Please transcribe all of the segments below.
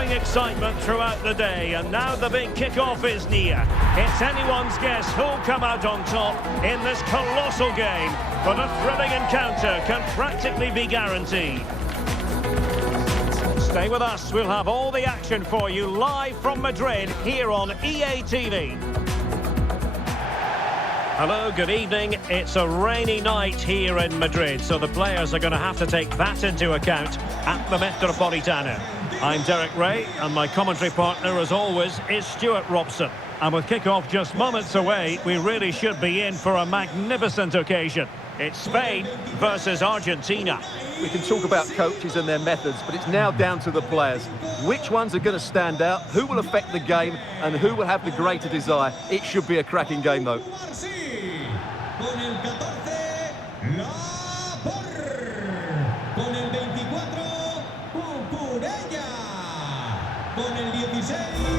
growing excitement throughout the day, and now the big kick-off is near. It's anyone's guess who'll come out on top in this colossal game, but a thrilling encounter can practically be guaranteed. Stay with us, we'll have all the action for you live from Madrid here on EA TV. Hello, good evening. It's a rainy night here in Madrid, so the players are going to have to take that into account at the Metropolitano. I'm Derek Ray, and my commentary partner, as always, is Stuart Robson. And with kick-off just moments away, we really should be in for a magnificent occasion. It's Spain versus Argentina. We can talk about coaches and their methods, but it's now down to the players. Which ones are going to stand out, who will affect the game, and who will have the greater desire? It should be a cracking game, though. Con el 14, la Por. Con el 24, Cucurella. Con el 16,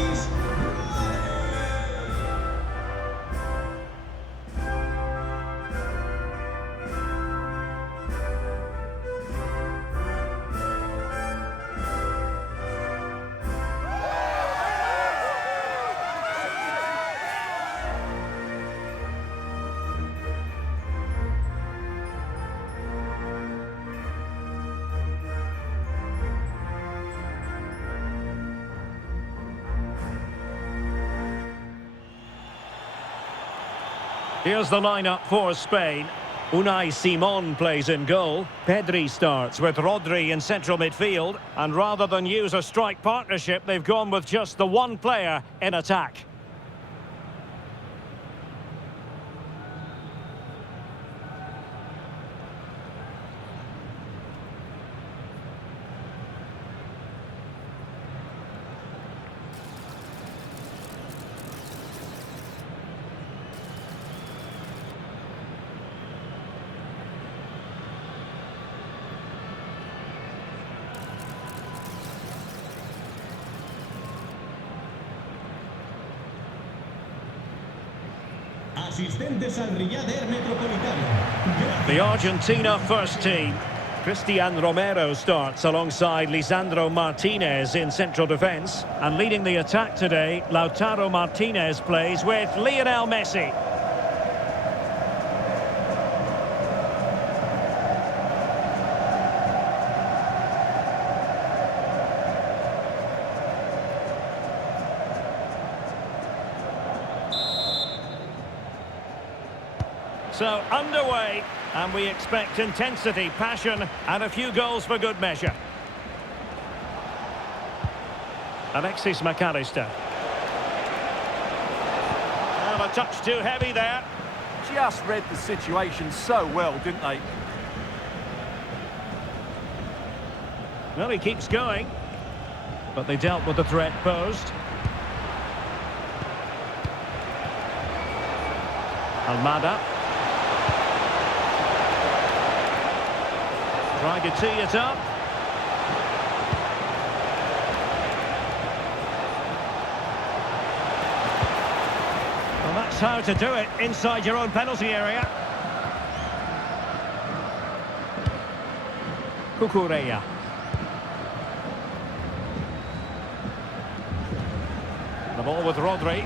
Here's the lineup for Spain. Unai Simon plays in goal. Pedri starts with Rodri in central midfield. And rather than use a strike partnership, they've gone with just the one player in attack. asistentes al Riader Metropolitano. The Argentina first team. Cristian Romero starts alongside Lisandro Martinez in central defence. And leading the attack today, Lautaro Martinez plays with Lionel Messi. So, underway, and we expect intensity, passion, and a few goals for good measure. Alexis McAllister. Well, a touch too heavy there. Just read the situation so well, didn't they? Well, he keeps going, but they dealt with the threat posed. Almada. Trying to tee it up. Well, that's how to do it inside your own penalty area. Cucurella. The ball with Rodri.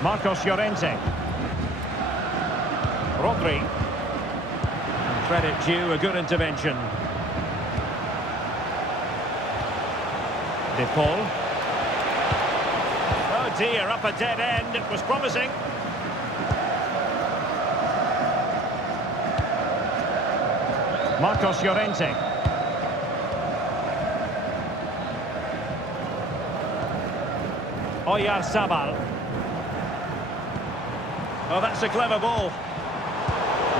Marcos Llorente. Rodri. Credit due, a good intervention. De Paul. Oh dear, up a dead end. It was promising. Marcos Llorente. Oyarzabal. Oh, that's a clever ball.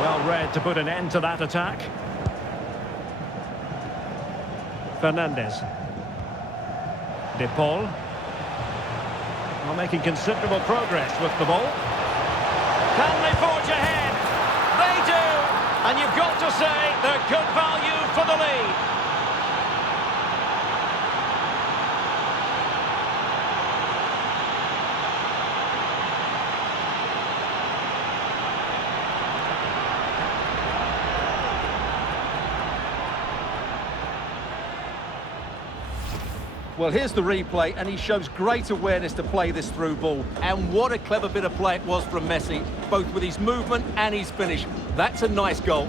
Well read to put an end to that attack. Fernandez. De Paul. Well, making considerable progress with the ball. Can they forge ahead? They do! And you've got to say they're good value for the lead. Well, here's the replay, and he shows great awareness to play this through ball. And what a clever bit of play it was from Messi, both with his movement and his finish. That's a nice goal.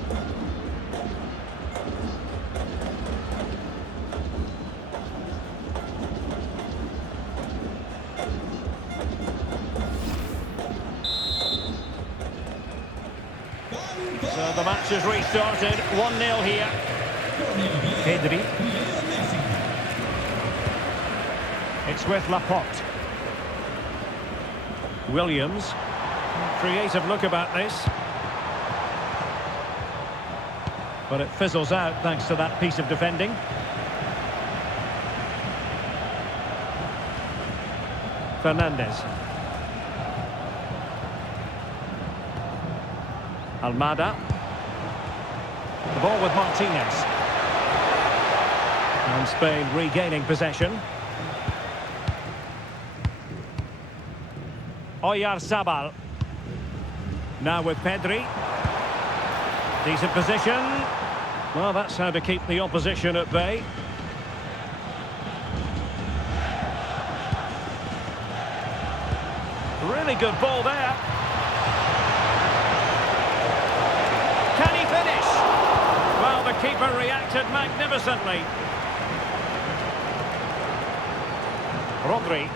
So the match has restarted. 1-0 here. Pedri. It's with Laporte. Williams. Creative look about this. But it fizzles out thanks to that piece of defending. Fernandez. Almada. The ball with Martinez. And Spain regaining possession. Oyarzabal. Now with Pedri. Decent position. Well, that's how to keep the opposition at bay. Really good ball there. Can he finish? Well, the keeper reacted magnificently. Rodri.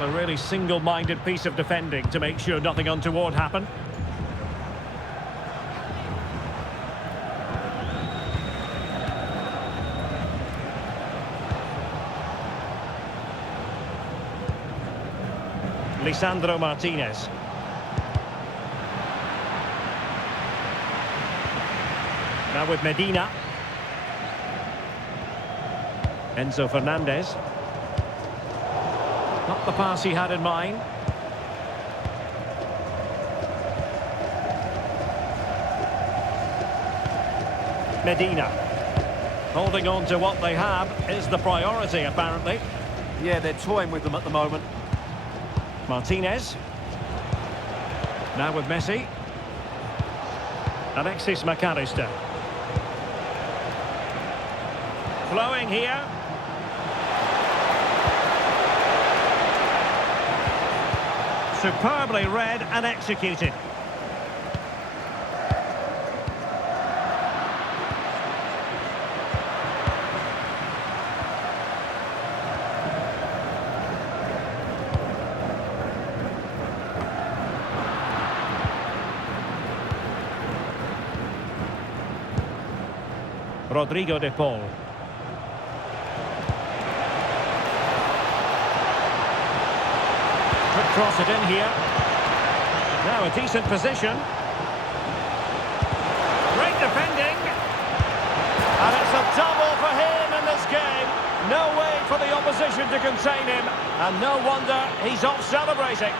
A really single-minded piece of defending to make sure nothing untoward happened. Lisandro Martinez. Now with Medina. Enzo Fernandez. Not the pass he had in mind. Medina. Holding on to what they have is the priority, apparently. Yeah, they're toying with them at the moment. Martinez. Now with Messi. Alexis McAllister. Flowing here. Superbly read and executed. Rodrigo de Paul. Could cross it in here. Now a decent position. Great defending. And it's a double for him in this game. No way for the opposition to contain him. And no wonder he's off celebrating.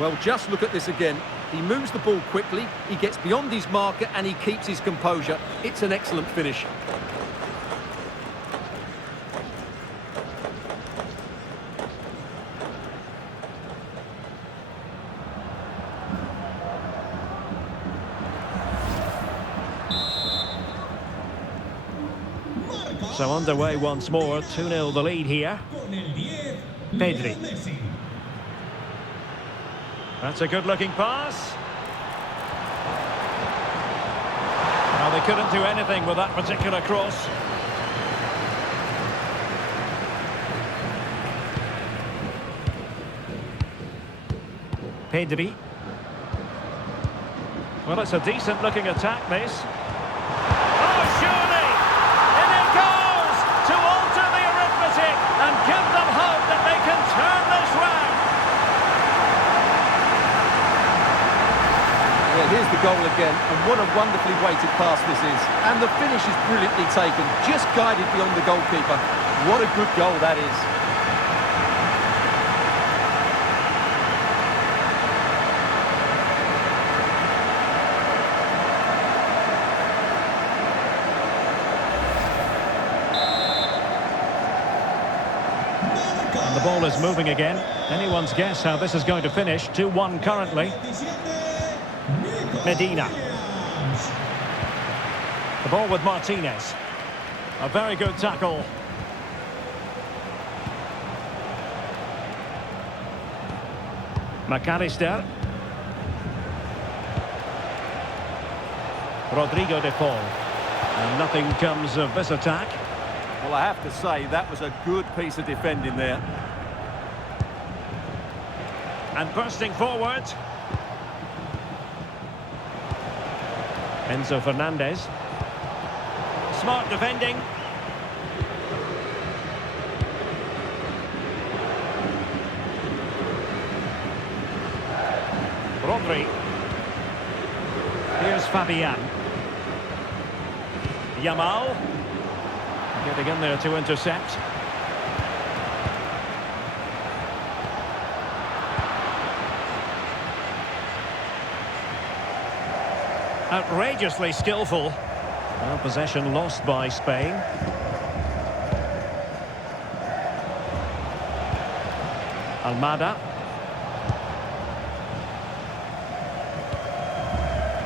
Well, just look at this again. He moves the ball quickly, he gets beyond his marker and he keeps his composure. It's an excellent finish. So underway once more, 2-0 the lead here. Pedri. That's a good-looking pass. Well, they couldn't do anything with that particular cross. Pedri. Well, it's a decent-looking attack, this. Oh, surely! In it goes! To alter the arithmetic and give them hope that they can turn this round. Well, here's the goal again, and what a wonderfully weighted pass this is. And the finish is brilliantly taken, just guided beyond the goalkeeper. What a good goal that is. And the ball is moving again. Anyone's guess how this is going to finish. 2-1 currently. Medina. The ball with Martinez. A very good tackle. McAllister. Rodrigo de Paul. And nothing comes of this attack. Well, I have to say, that was a good piece of defending there. And bursting forward. Enzo Fernandez. Smart defending. Rodri. Here's Fabian. Yamal. Getting in there to intercept. Outrageously skillful. Well, possession lost by Spain. Almada.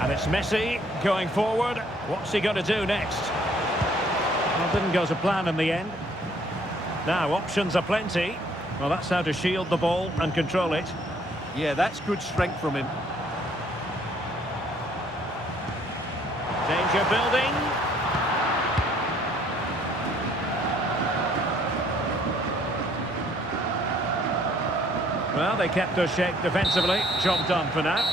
And it's Messi going forward. What's he going to do next? Well, didn't go to plan in the end. Now, options are plenty. Well, that's how to shield the ball and control it. Yeah, that's good strength from him. Danger building. Well, they kept their shape defensively. Job done for now.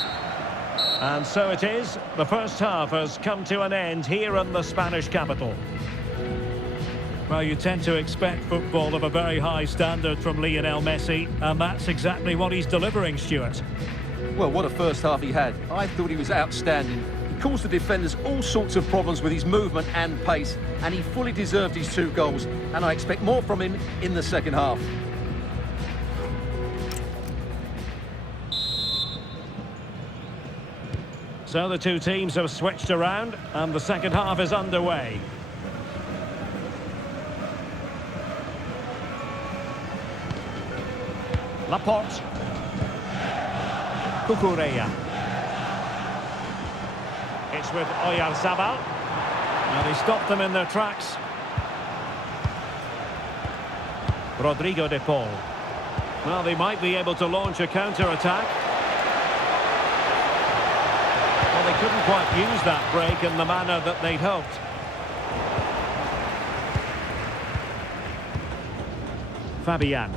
And so it is. The first half has come to an end here in the Spanish capital. Well, you tend to expect football of a very high standard from Lionel Messi, and that's exactly what he's delivering, Stuart. Well, what a first half he had. I thought he was outstanding. He caused the defenders all sorts of problems with his movement and pace, and he fully deserved his 2 goals. And I expect more from him in the second half. So the two teams have switched around, and the second half is underway. Laporte. Cucurella. It's with Oyarzabal. And he stopped them in their tracks. Rodrigo de Paul. Well, they might be able to launch a counter-attack. Well, they couldn't quite use that break in the manner that they'd hoped. Fabian.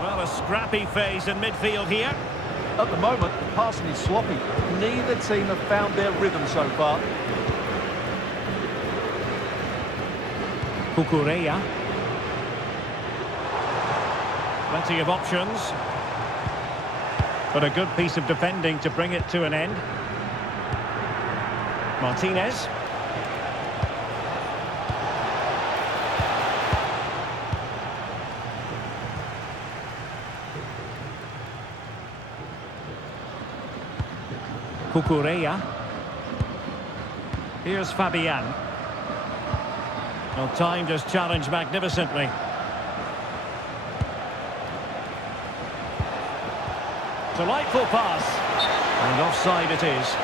Well, a scrappy phase in midfield here. At the moment, the passing is sloppy. Neither team have found their rhythm so far. Cucurella. Plenty of options. But a good piece of defending to bring it to an end. Martinez. Cucurella. Here's Fabian. Well, timed his challenge magnificently. Delightful pass. And offside it is.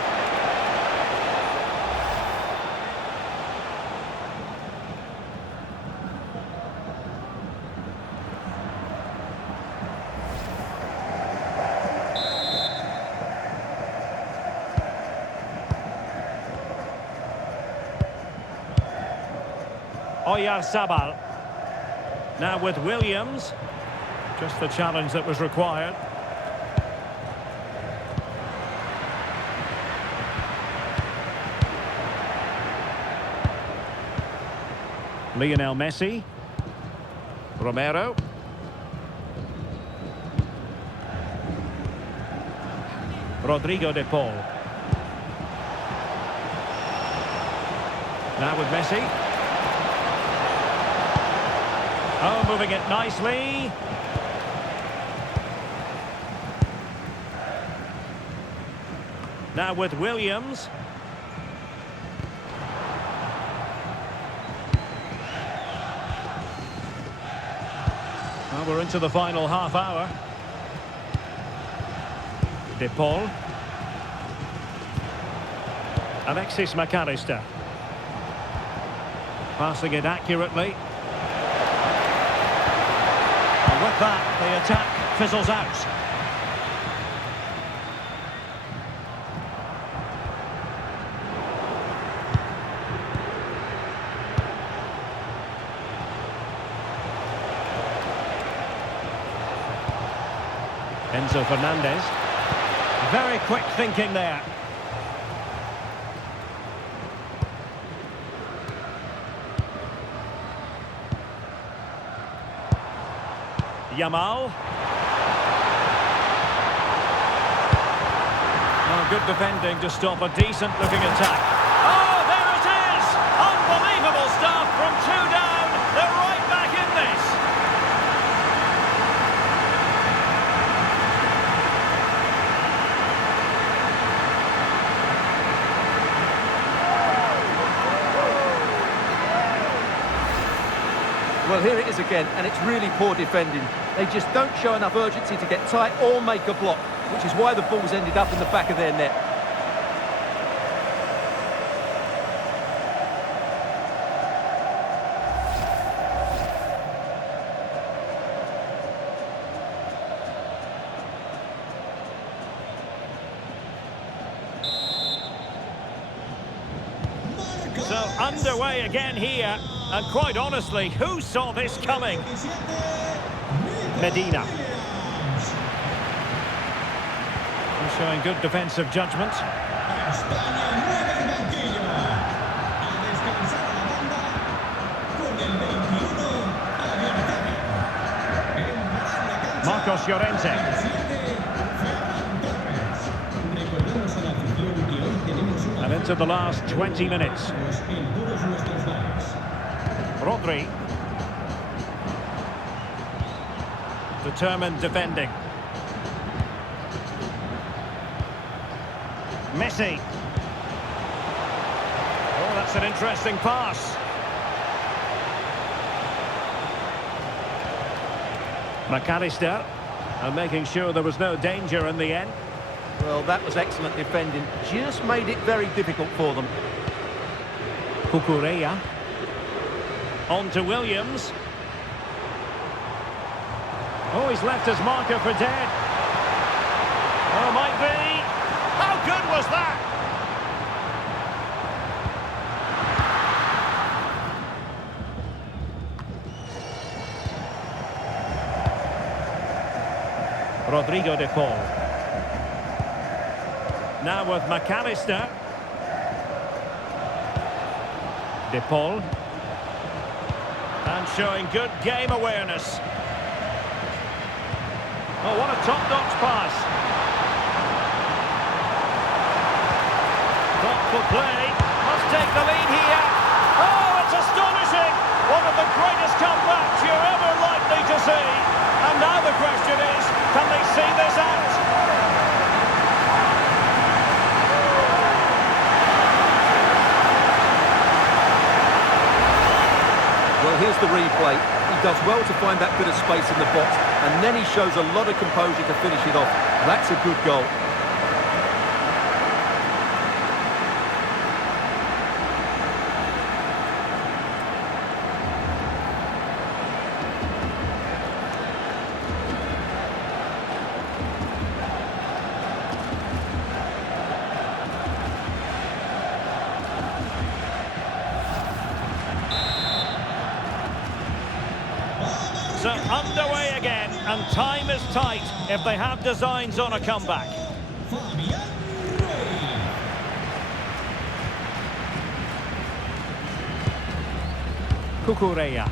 Oyarzabal. Now with Williams. Just the challenge that was required. Lionel Messi. Romero. Rodrigo de Paul. Now with Messi. Oh, moving it nicely. Now with Williams. Well, we're into the final half hour. De Paul. Alexis McAllister. Passing it accurately. And with that, the attack fizzles out. Enzo Fernandez. Very quick thinking there. Yamal. Oh, good defending to stop a decent-looking attack. Oh, there it is! Unbelievable stuff from 2 down. They're right back in this. Well, here it is again, and it's really poor defending. They just don't show enough urgency to get tight or make a block, which is why the ball's ended up in the back of their net. So underway again here, and quite honestly, who saw this coming? Medina. He's showing good defensive judgment. Marcos Llorente. And into the last 20 minutes. Rodri. Determined defending. Messi. Oh, that's an interesting pass. McAllister. And making sure there was no danger in the end. Well, that was excellent defending. Just made it very difficult for them. Cucurella. On to Williams. Oh, he's left his marker for dead. Oh, might be. How good was that? Rodrigo de Paul. Now with McAllister. De Paul. And showing good game awareness. Oh, what a top-notch pass. Thoughtful play. Must take the lead here. Oh, it's astonishing. One of the greatest comebacks you're ever likely to see. And now the question is, can they see this out? Well, here's the replay. He does well to find that bit of space in the box, and then he shows a lot of composure to finish it off. That's a good goal. So underway again, and time is tight if they have designs on a comeback. Cucurella.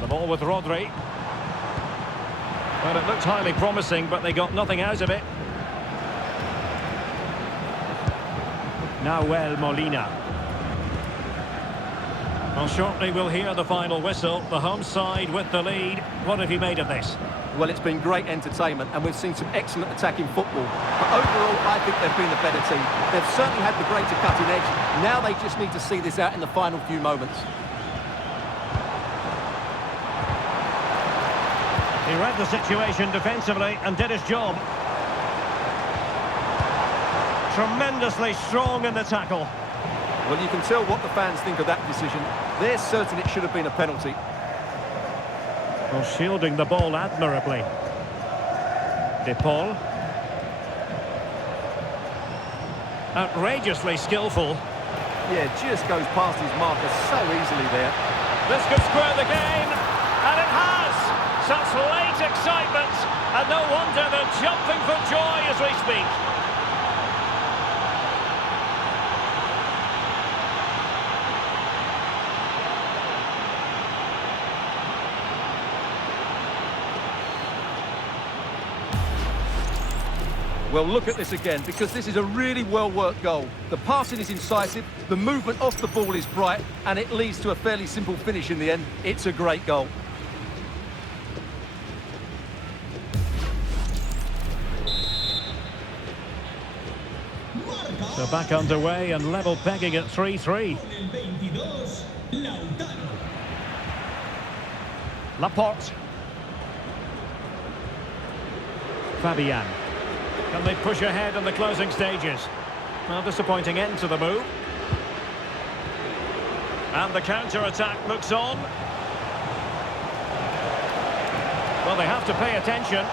The ball with Rodri. Well, it looked highly promising, but they got nothing out of it. Nahuel Molina. Well, shortly we'll hear the final whistle. The home side with the lead. What have you made of this? Well, it's been great entertainment, and we've seen some excellent attacking football. But overall, I think they've been the better team. They've certainly had the greater cutting edge. Now they just need to see this out in the final few moments. He read the situation defensively and did his job. Tremendously strong in the tackle. Well, you can tell what the fans think of that decision. They're certain it should have been a penalty. Well, shielding the ball admirably. De Paul. Outrageously skillful. Yeah, just goes past his marker so easily there. This could square the game, and it has! Such late excitement, and no wonder they're jumping for joy as we speak. Well, look at this again, because this is a really well-worked goal. The passing is incisive, the movement off the ball is bright, and it leads to a fairly simple finish in the end. It's a great goal. So back underway and level pegging at 3-3. Con el 22, Lautaro. Laporte. Fabian. Can they push ahead in the closing stages? Well, disappointing end to the move. And the counter-attack looks on. Well, they have to pay attention.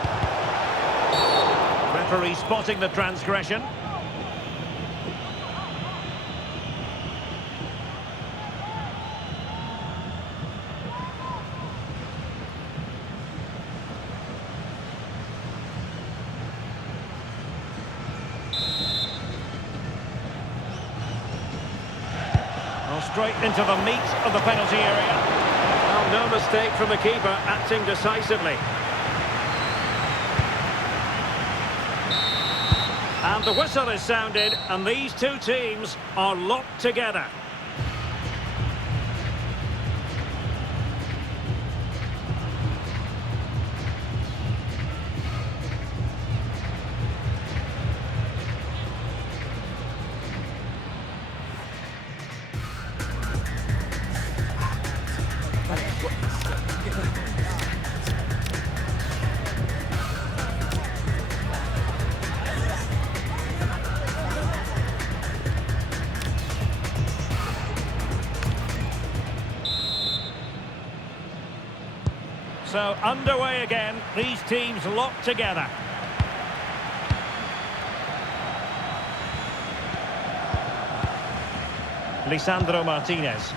Referee spotting the transgression. Straight into the meat of the penalty area. Well, no mistake from the keeper, acting decisively. And the whistle is sounded, and these two teams are locked together. So underway again, these teams locked together. Lisandro Martinez.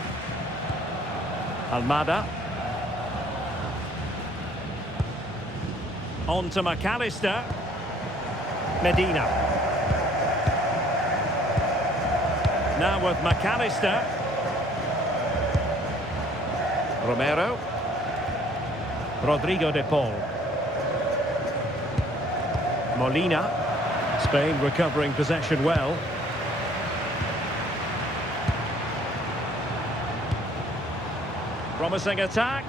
Almada. On to McAllister. Medina. Now with McAllister. Romero. Rodrigo de Paul. Molina. Spain recovering possession well. Promising attack.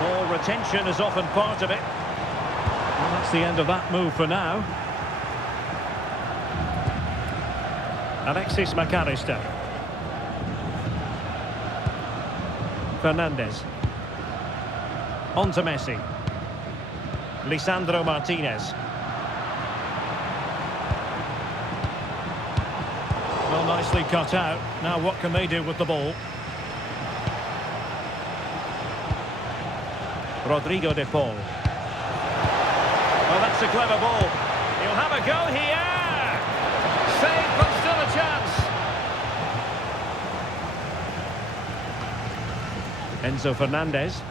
Ball retention is often part of it. Well, that's the end of that move for now. Alexis McAllister. Fernandez. On to Messi. Lisandro Martinez. Well, nicely cut out. Now what can they do with the ball? Rodrigo de Paul. Well, that's a clever ball. He'll have a go here. Save, but still a chance. Enzo Fernandez.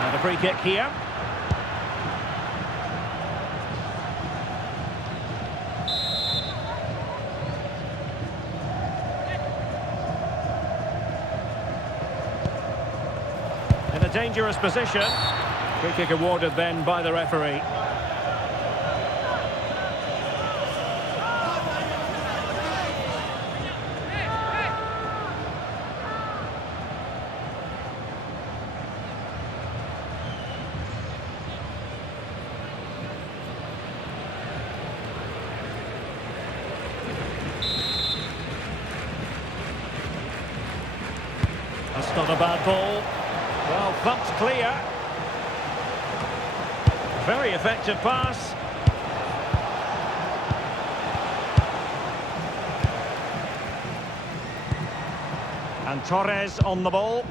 And a free kick here. In a dangerous position. Free kick awarded then by the referee. That's not a bad ball. Well, bumped clear. Very effective pass. And Torres on the ball.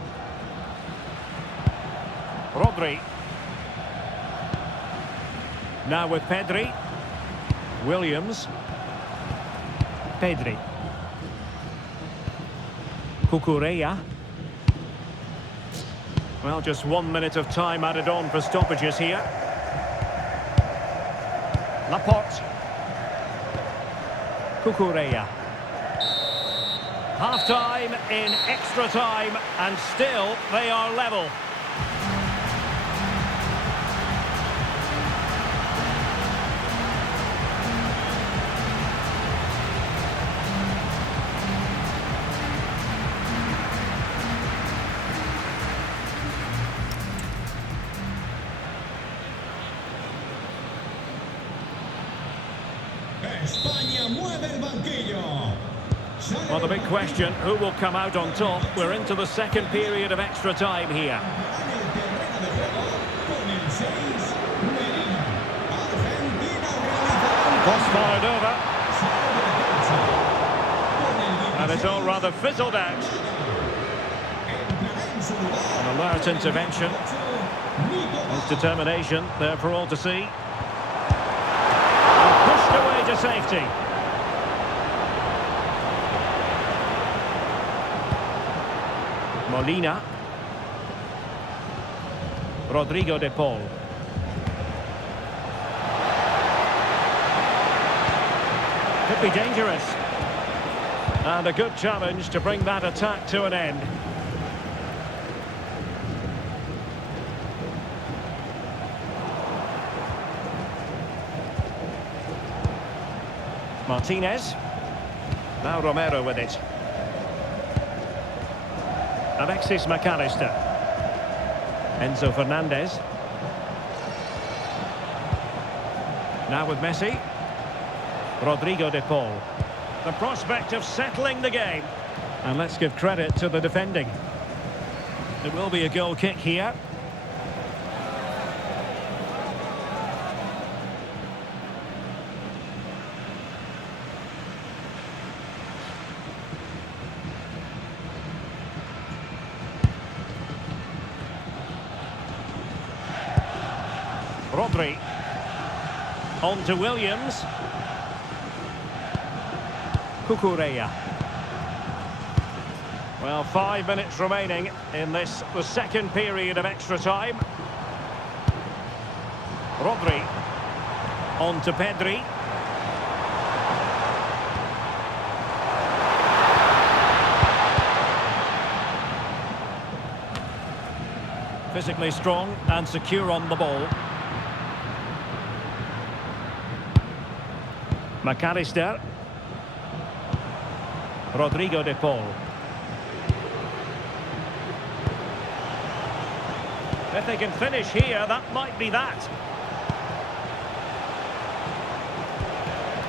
Rodri. Now with Pedri. Williams. Pedri. Cucurella. Well, just 1 minute of time added on for stoppages here. Laporte. Cucurella. Half-time in extra time, and still they are level. España mueve el banquillo. Well, the big question, who will come out on top? We're into the second period of extra time here. Cross fired over. And it's all rather fizzled out. An alert intervention. His determination there for all to see. And pushed away to safety. Molina. Rodrigo de Paul. Could be dangerous. And a good challenge to bring that attack to an end. Martinez. Now Romero with it. Alexis McAllister. Enzo Fernandez. Now with Messi. Rodrigo de Paul. The prospect of settling the game. And let's give credit to the defending. It will be a goal kick here. Rodri. On to Williams. Cucurella. Well, 5 minutes remaining in this, the second period of extra time. Rodri. On to Pedri. Physically strong and secure on the ball. McAllister. Rodrigo de Paul. If they can finish here, that might be that.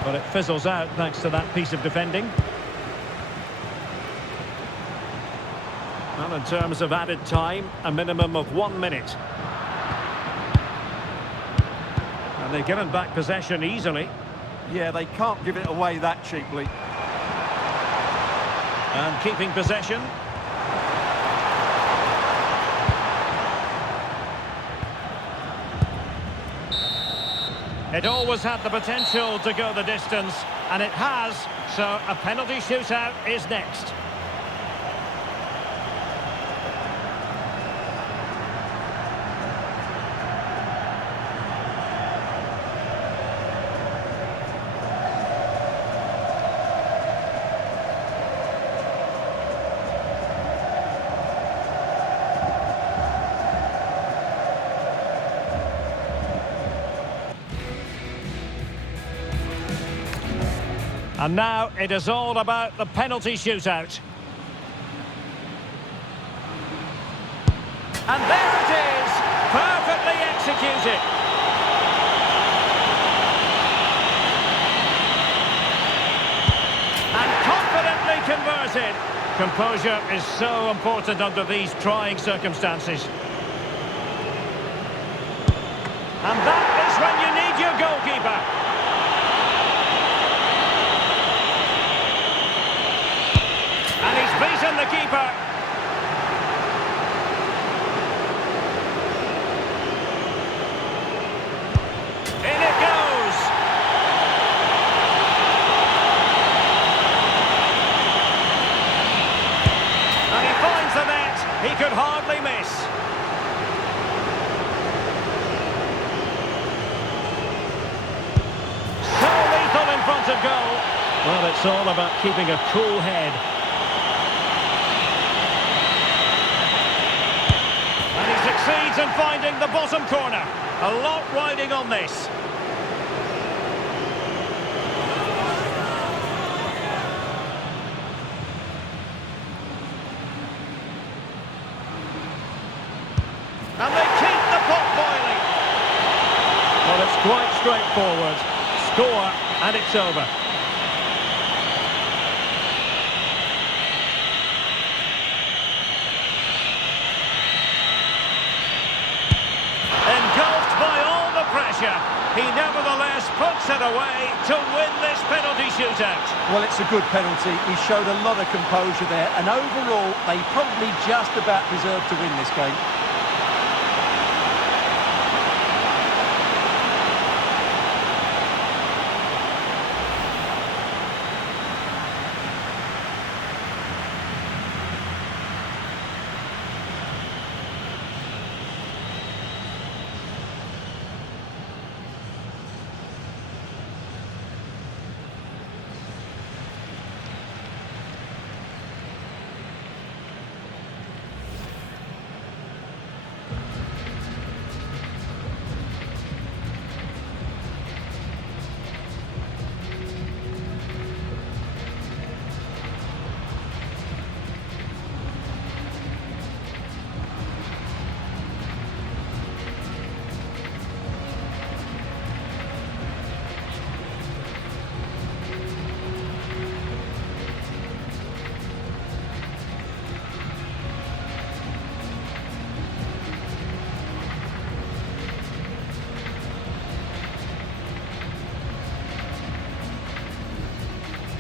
But it fizzles out thanks to that piece of defending. Well, in terms of added time, a minimum of 1 minute. And they've given back possession easily. Yeah, they can't give it away that cheaply. And keeping possession. It always had the potential to go the distance, and it has, so a penalty shootout is next. And now it is all about the penalty shootout. And there it is, perfectly executed. And confidently converted. Composure is so important under these trying circumstances. And that from the keeper. In it goes. And he finds the net. He could hardly miss. So lethal in front of goal. Well, it's all about keeping a cool head. And he succeeds in finding the bottom corner. A lot riding on this. And they keep the pot boiling. Well, it's quite straightforward. Score, and it's over. Engulfed by all the pressure, he nevertheless puts it away to win this penalty shootout. Well, it's a good penalty. He showed a lot of composure there, and overall, they probably just about deserved to win this game.